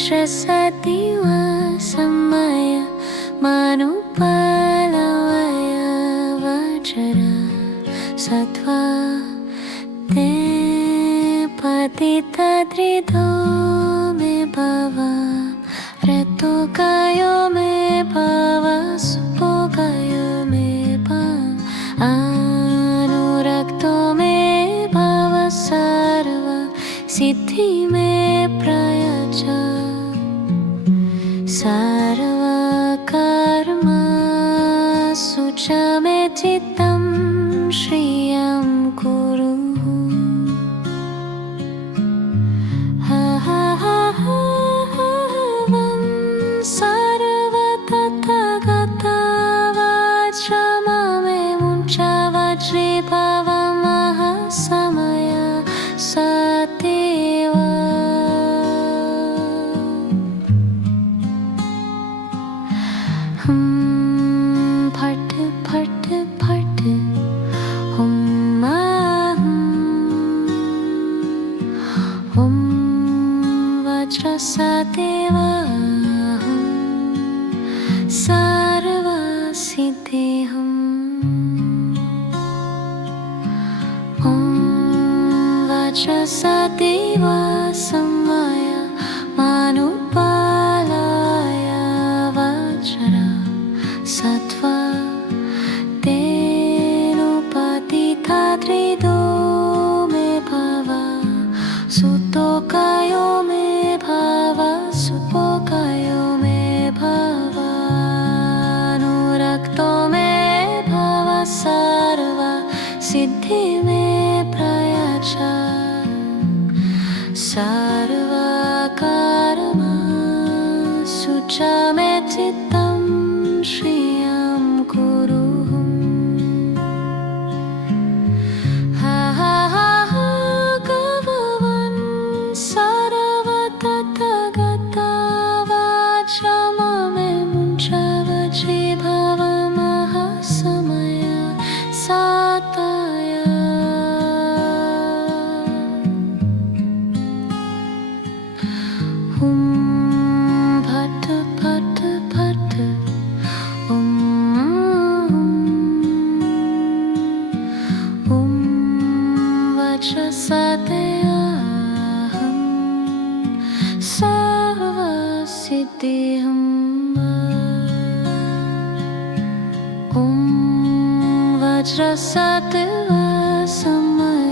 वज्रसतिव समय मनुपालवय वज्र सत्वा ते पतितद्रिधो मे भव ऋतुकायो मे भव सुपोकायो मे भव अनुरक्तो मे भव सर्व सिद्धि मे प्रयच्छ सर्वकर्मसु च मे चित्तं श्रियं कुरु। फट फट फट हुम वज्रसदेव सर्वसिद्धिहम् वज्रसदेव समय मनुपालय वज्र सत्वा तेनुपतितद्रिधो मे भव सुतोकायो मे भव सुपोकायो मे भव अनुरक्तो मे भव सर्व सिद्धि मे प्रयच्छ सर्वकर्मसु च मे चित्तं श्रियं कुरु। गभवन् सर्वतथगता वाचममे मुञ्च वज्रीभव महासमय सातय हुम भट भट भट वज्रसदेहं सर्वसिद्धिहम् वज्रसदेव समय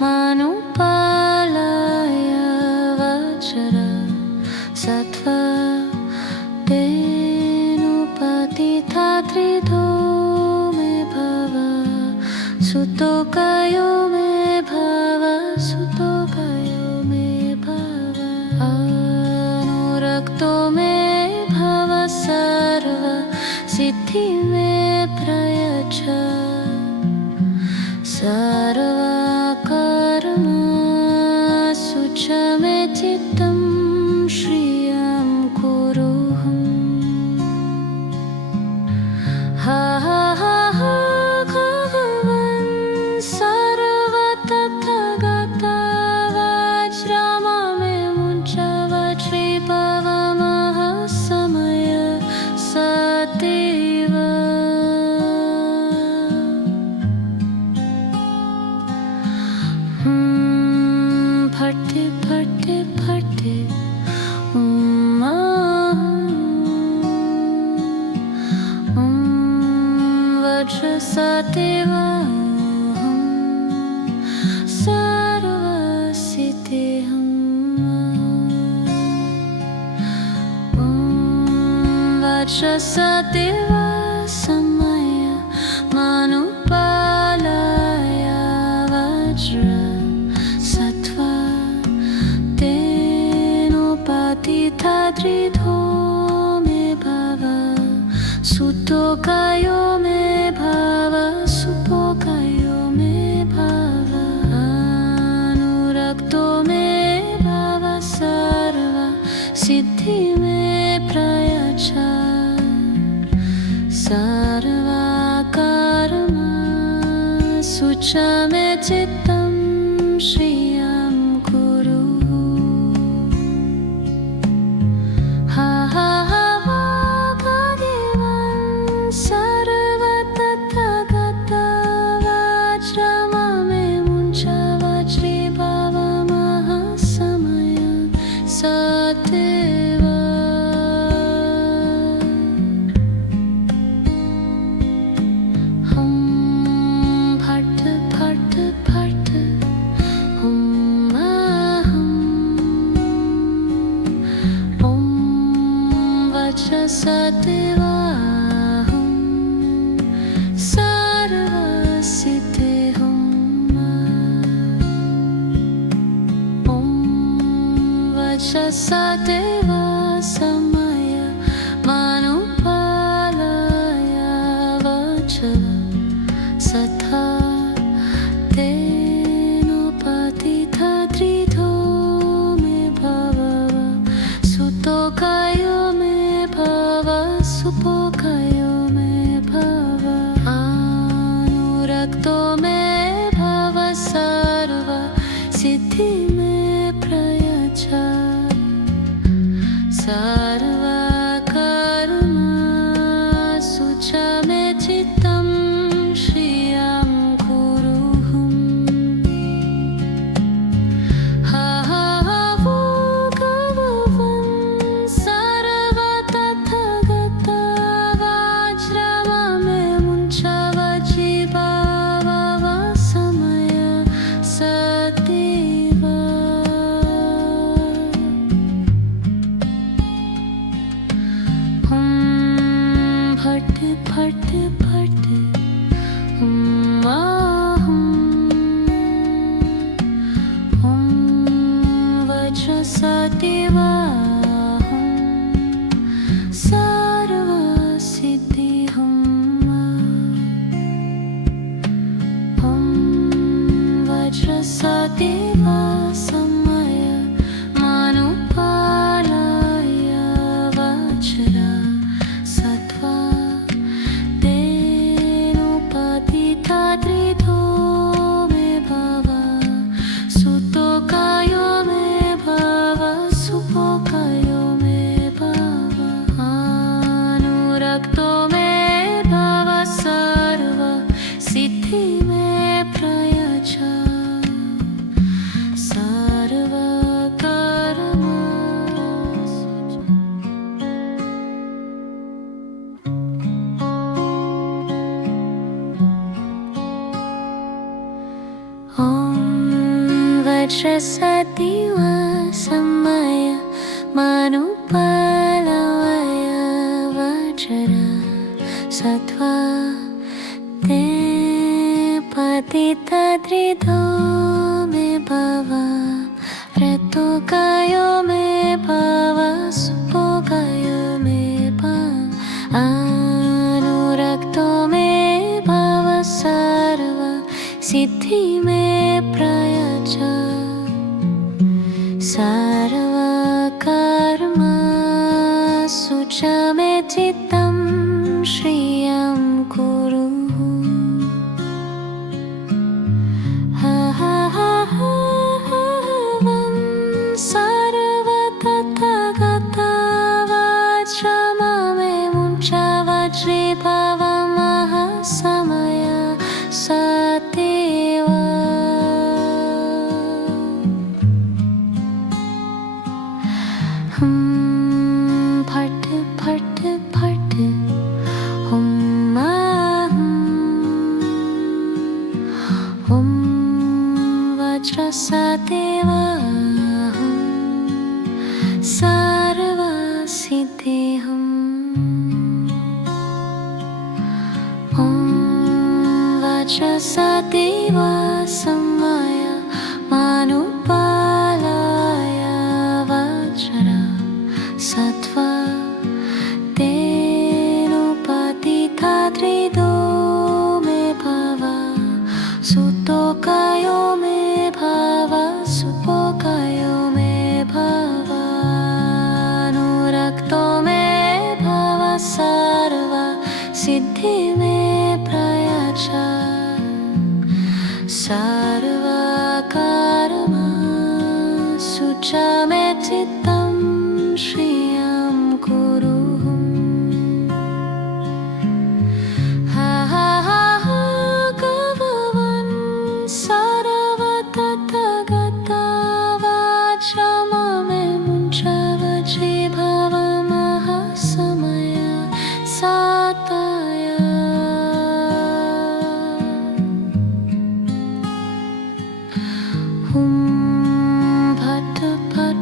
मनुपालय वज्र सत्वा तेनुपतितद्रिधो मे भव सुतोकायो मे भव सुतोकायो मे भव अनुरक्तो मे भव सर्व सिद्धि मे प्रयच्छ सर्वकर्मसु च मे चित्तं श्रियं कुरु। भगवन् सर्वतथगता वज्रममे मुञ्च वज्रीभव महासमय सदेव फट फट फट वज्रसदेव सर्वसिद्धिहम् वज्रसदेव समय मनुपालय वज्र सत्वा तेनुपतितद्रिधो मे भव सुतोकायो मे भव सुपोकायो मे भव अनुरक्तो मे भव सर्व सिद्धि मे प्रयच्छ सर्वकर्मसु च मे चित्तं श्रियं कुरु। सत्यवाहं सर्वसिद्धिं ॐ वचसदेव समय मानुपालय वचः सथा तेनुपतिता त्रिधो मे भव सुतोकायो मे भव सुपोकायो मे भव अनुरक्तो मे भव सर्व सिद्धि मे प्रयच्छ सर्वकर्मसु च मे चित्तं श्रियं कुरुहुम् हा हा हा वो गववन् सर्वतथगता वाज्रममे मुञ्चवजीभावव समय सतीव भट भट भट वज्रसदेवाहं सर्वसिद्धिं ॐ वज्रसदेव समय मानुपालय वज्रा सत्वा तेनुपतिता त्रिधो मे भव सुतोकायो मे भव सुपोकायो मे भव अनुरक्तो मे भव सर्व सिद्धि मे प्रयच्छ सर्वकर्मसु ॐ वज्रसदेव समय मानुपालय वज्रा सत्वा तेनुपतिता त्रिधो मे भव रतोकायो मे भव सुपोकायो मे भव अनुरक्तो मे भव सर्व सिद्धि मे प्रयच्छ सर्वकर्मसु च मे चित्तं श्रियं कुरुहुम् हा हा हा हा हा वन् सर्वतथगता वाज्रममे मुञ्चवज्रीभवमः समय सतीव भट भट भट वज्रसदेवाहं सर्वसिद्धिं ॐ वज्रसदेव समय मानुपालय वज्रा सत्वा तेनुपतिता त्रिधो मे भव सुतोकायो मे भव सुपोकायो मे भव अनुरक्तो मे भव सर्व सिद्धि मे प्रयच्छ सर्वकर्मसु च मे चित्तं श्रियं कुरुहुम् हा हा हा हा गववन् सर्वतथगता वाज्रममे मुञ्चवजीभावमः समय सतय भट भट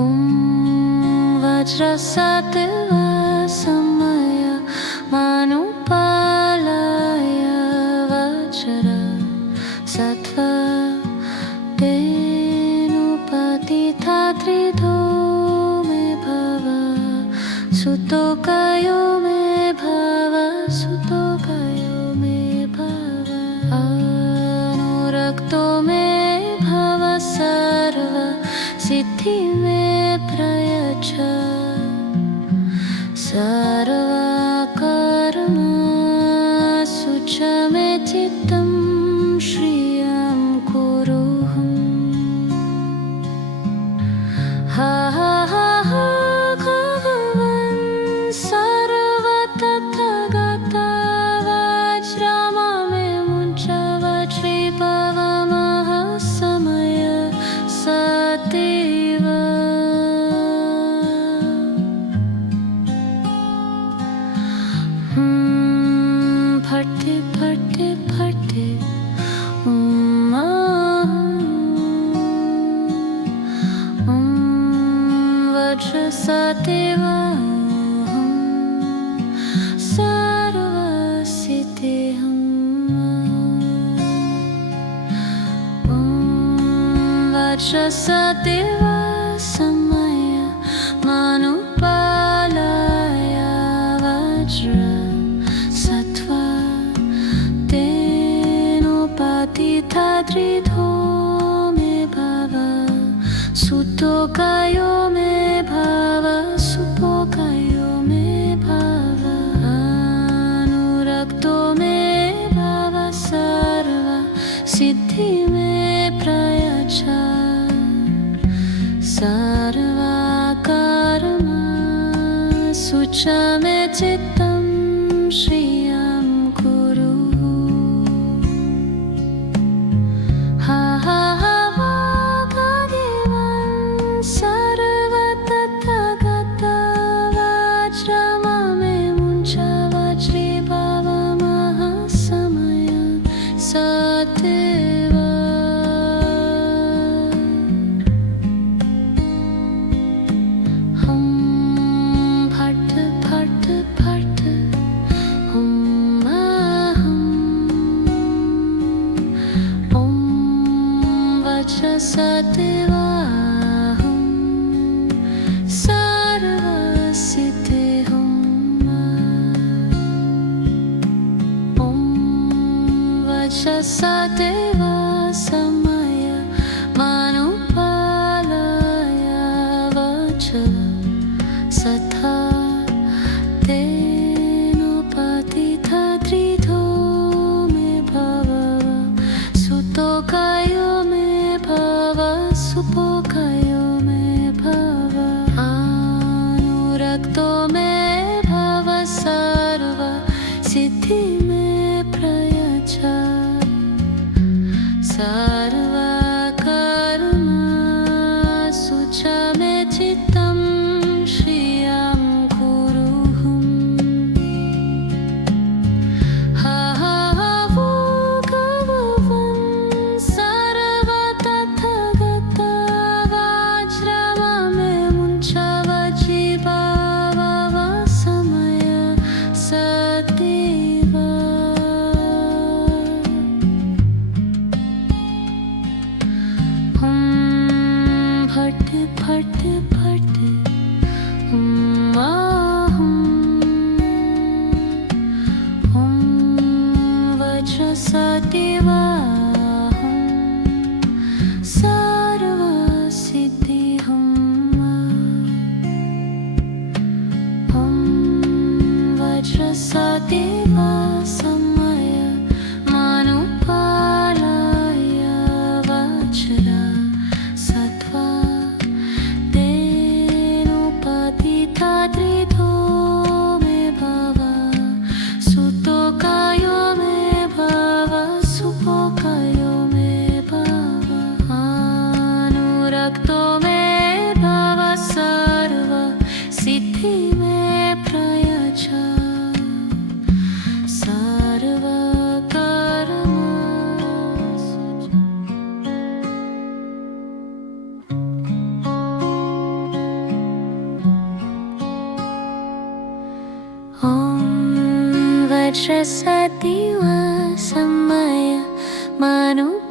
ॐ वज्रसत्व समय मनुपालाय वज्र सत्व तेनुपतिथा त्रिधो मे भव सुतोकायो मे भव सुतोकायो मे भव अनुरक्तो मे भव सर्व सिद्धि मे प्रयच्छ सर्वकर्मसु च मे चित्तं श्रियं कुरुहम् हा हा हा हा भगवन् सर्वतथागता वज्रममे मुञ्च वज्रीभवमः समय सदैव फटे फटे फटे वज्रसदेव सर्वसिद्धिहम् वज्रसदेव समय मनुपालाय वज्र सत्व तेनुपतिथा त्रिधो मे भव सुतोकायो मे भव सुतोकायो मे भव अनुरक्तो मे भव सर्व सिद्धि मे प्रयच्छ सर्वकर्मसु च मे चित्तं श्रियं कुरु हा हा हा भगवन् सर्वतथागता वज्रममे मुञ्च वज्रीभवमः समय सदैव फट फट फट वज्रसदेव सर्वसिद्धिहम् वज्रसदेव समय मनुपालाय वज्र सत्व तेनुपतिथा त्रिधो मे भव सुतोकायो मे भव सुतोकायो मे भव अनुरक्तो मे भव सर्व सिद्धि मे प्रयच्छ सर्वकर्मसु च मे चित्तं श्रियं कुरुहम् हा हा हा भगवन् सर्वतथागता वज्रममे मुञ्च वज्रीभवमः समय सदैव फटे फटे फटे वज्रसदेव सर्वसिद्धिहम् वज्रसदेव समय मनुपालाय वज्र सत्व वज्रसतिव समय मनुपालवय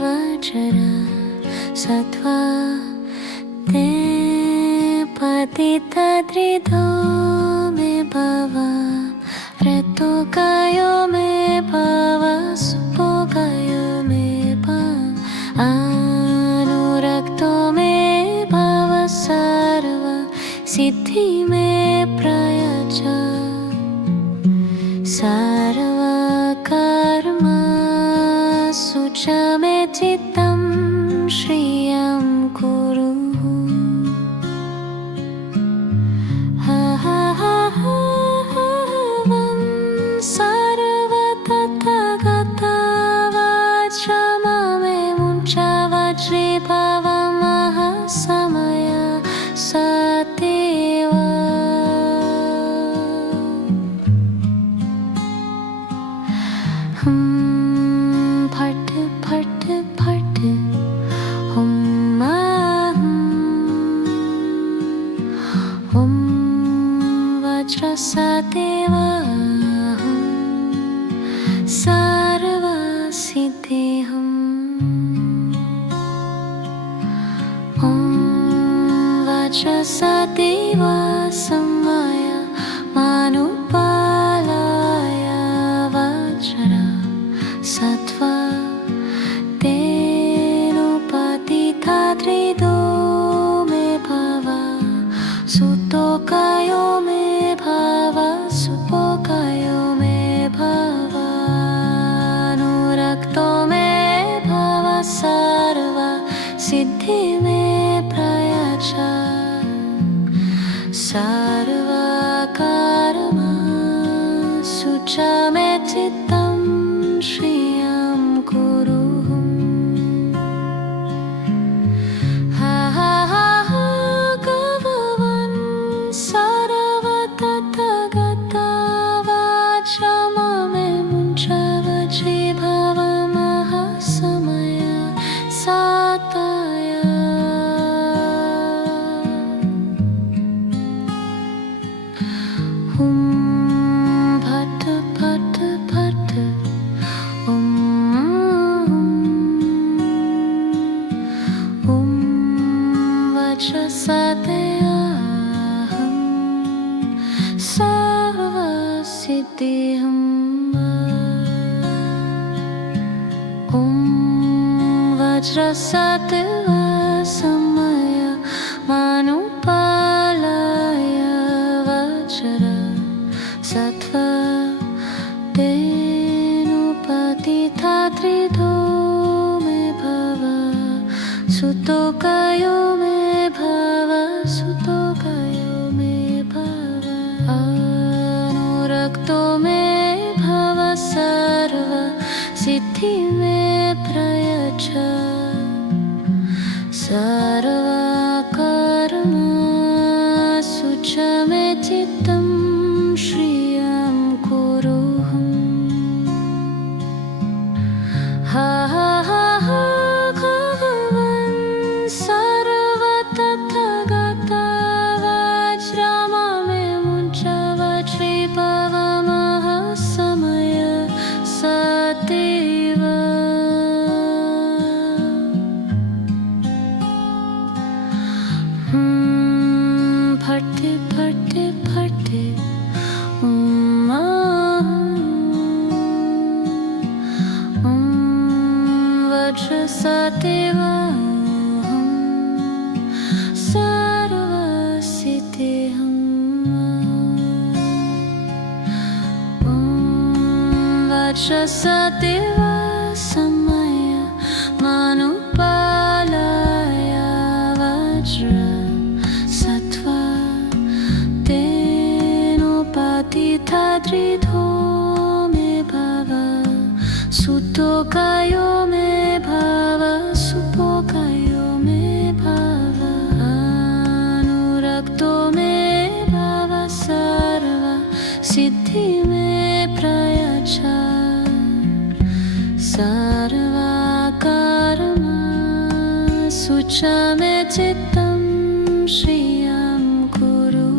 वज्र सत्वा ते पतितद्रिधो मे भव ऋतुकायो मे भव सुपोकायो मे भव अनुरक्तो मे भव सर्व सिद्धि मे प्रयच्छ सर्वकर्मसु च मे चित्तं श्रियं कुरु। फट फट फट हुम वज्रसदेव सर्वसिद्धिहम् वज्रसदेव समय मनुपालय वज्र सत्वा तेनुपतितद्रिधो मे भव सुतोकायो मे भव सुपोकायो मे भव अनुरक्तो मे भव सर्व सिद्धि मे प्रयच्छ सर्वकर्मसु च मे चित्तं श्रियं कुरु। गभवन् सर्वतथगता वाचममे मुञ्च वज्रीभवमः समय सातय हुम भट भट भट वज्रसदेहं सर्वसिद्धिहम् वज्रसदेव समय मनुपालय वज्र सत्वा तेनुपतितद्रिधो मे भव सुतोकायो मे भव सुतोकायो मे भव अनुरक्तो मे भव सर्व सिद्धि मे प्रयच्छ सर्वकर्मसु च मे चित्तं श्रियं कुरु। भगवन् सर्वतथगता वज्रममे मुञ्च वज्रीभवमः समय सदेव फट फट फट वज्रसदेव सर्वसिद्धिहम् वज्रसदेव समय मनुपालय वज्र सत्वा तेनुपतितद्रिधो मे भव सुतोकायो मे भव सुपोकायो मे भव अनुरक्तो मे भव सर्व सिद्धि मे प्रयच्छ सर्वकर्मसु च मे चित्तं श्रियं कुरु।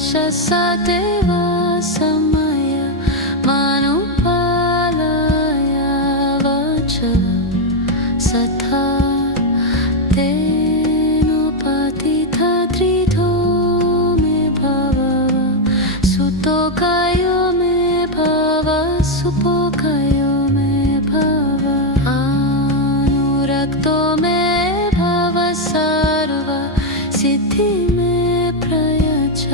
वचसदेव समय मानुपालय वचः सथा तेनोपतितत्रिधो मे भव सुतोकायो मे भव सुपोकायो मे भव अनुरक्तो मे भव सर्व सिद्धि मे प्रयच्छ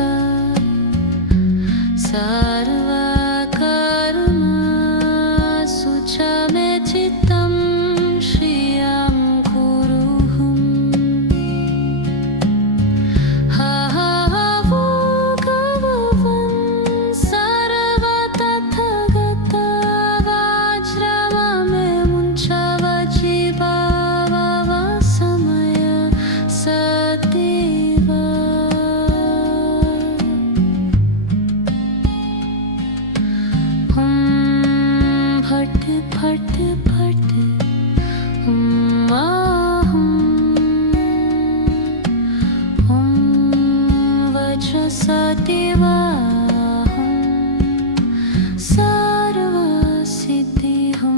सर्वकर्मसु च मे चित्तं श्रियं कुरुहुम् भगवन् सर्वतथागता वज्रममे मुञ्चवजीभव समय सदेव भट भट भट वज्रसदेव सर्वसिद्धिं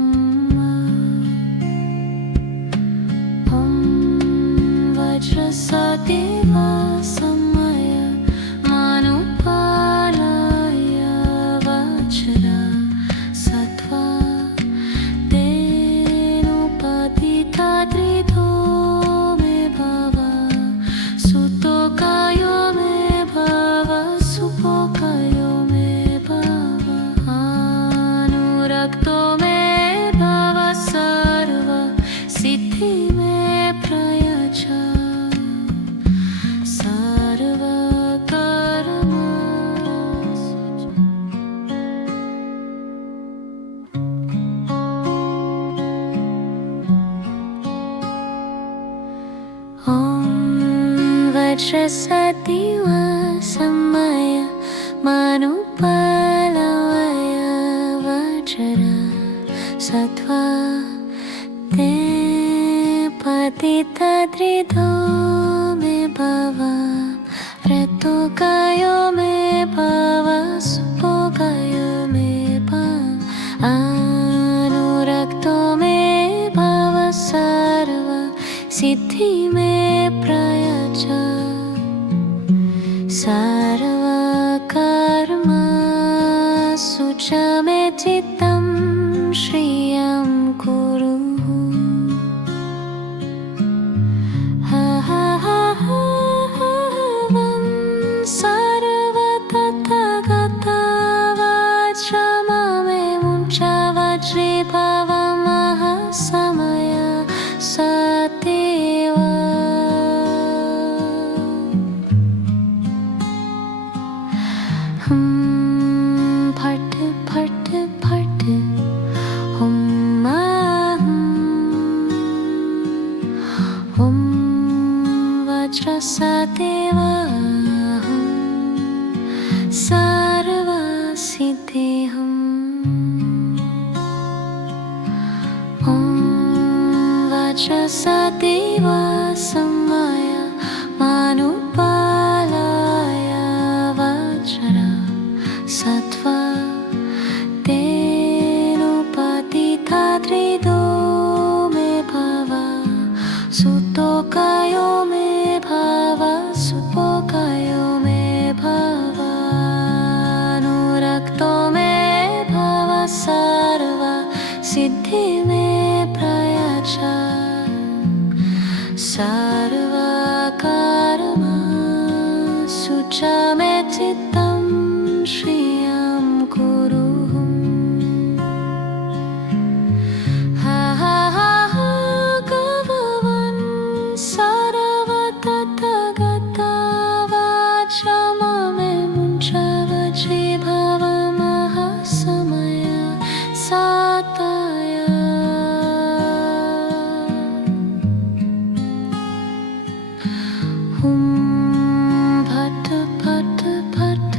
वज्रसदेव समय मानुपालय वज्रः सत्वा तेनोपतितत्रिधो मे भव सुतोकायो मे भव सुपोकायो मे भव अनुरक्तो मे भव सर्व सिद्धि मे प्रयच्छ वज्रसदेव समय मानुपालय वज्रः सत्वा तेनोपतितत्रिधो मे भव रतोकायो मे भव सुपोकायो मे भव अनुरक्तो मे भव सर्व सिद्धि मे प्रयच्छ सर्वकर्मसु च मे चित्तं श्रियं कुरुहुम् सर्वतथागता वज्रममे मुञ्चवजीभव समय सदेव भट भट भट वज्रसदेव सर्वसिद्धिं वज्रसदेव समय मानुपालय वज्रः सत्वा तेनोपतितत्रिधो मे भव सुतोकायो मे भव सुपोकायो मे भव अनुरक्तो मे भव सर्व सिद्धि मे प्रयच्छ सर्वकर्मसु च मे चित्तं श्रियं कुरुहुम् भगवन् सर्वतथागता वज्रममे मुञ्चवजीभव समय सदाय भट भट भट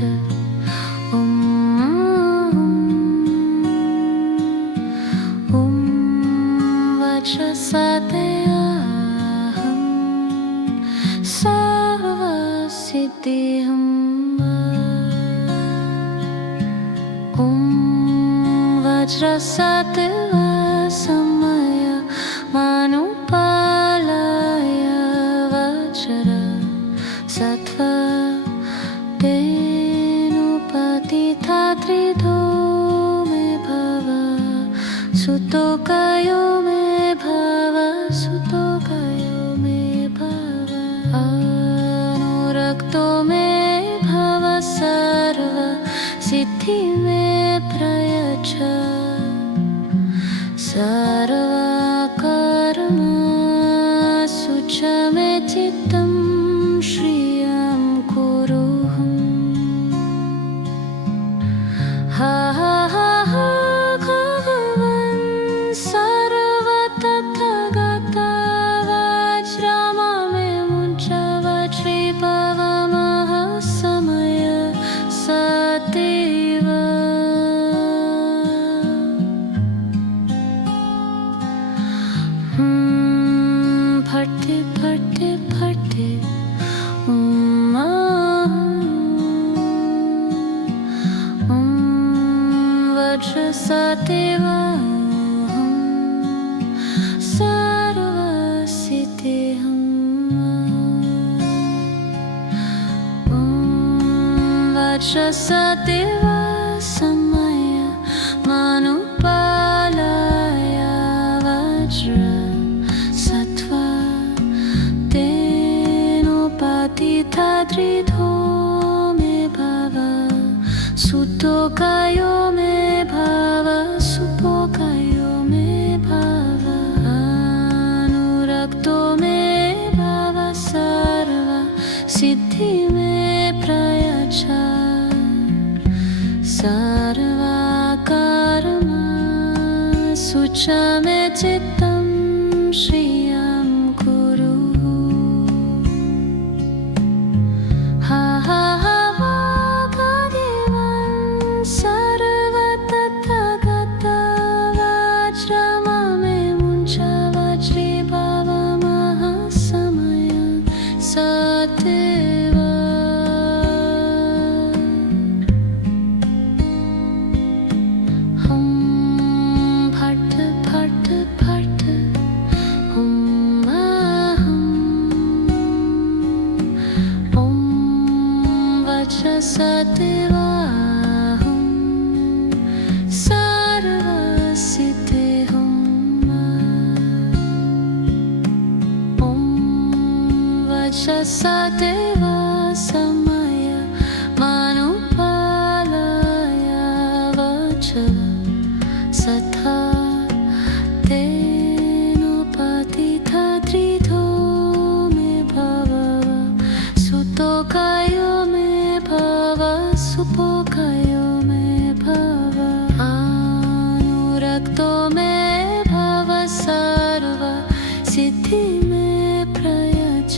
वज्रसदेव सर्वसिद्धिं वज्रसत्त्व समय मनुपालय वज्र सत्त्व तेनुपतिता त्रिधो मे भव सुतोकायो मे भव सुतोकायो मे भव अनुरक्तो मे भव सर्व सिद्धि मे प्रयच्छ सर्वकर्मसु च मे चित्तं श्रियं कुरुहम् हा हा हा हा भगवन् सर्वतथगता वज्रममे मुञ्च वज्रीभवमः समय सदेव भट्टे भट्टे भट्टे वज्रसत्त्व सर्वसिद्धिहम् वज्रसत्त्व समय मनुपालय वज्र सत्त्व तेनुपतिता त्रिधो मे भव सुतोकायो मे भव सुतोकायो मे भव अनुरक्तो मे भव सर्व सिद्धि मे प्रयच्छ सर्वकर्मसु च मे चित्तं श्रियं कुरु हा हा हा भगवन् सर्वतथगता वज्रममे मुञ्च वज्रीभवमः समय सदेव भट्ट भट्ट भट्ट वज्रसत्त्व सर्वसिद्धिहम् वज्रसत्त्व समय मनुपालय वज्र सत्त्व तेनुपतिता त्रिधो मे भव सुतोकायो मे भव सुतोकायो मे भव अनुरक्तो मे भव सर्व सिद्धि मे प्रयच्छ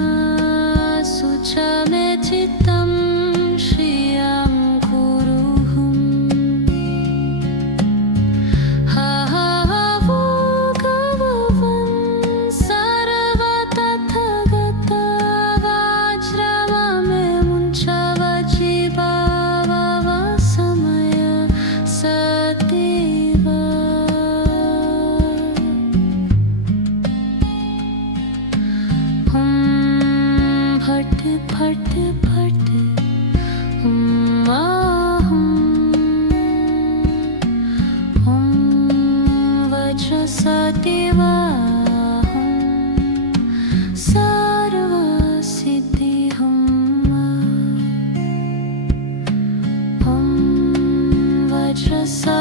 सर्वकर्मसु च मे चित्तं श्रियं कुरुहम् हा हा हा भगवन् सर्वतथगता वज्रममे मुञ्च वज्रीभवमः समय सदेव भट्टे भट्टे भट्टे वज्रसत्त्व सर्वसिद्धिहम् वज्रसत्त्व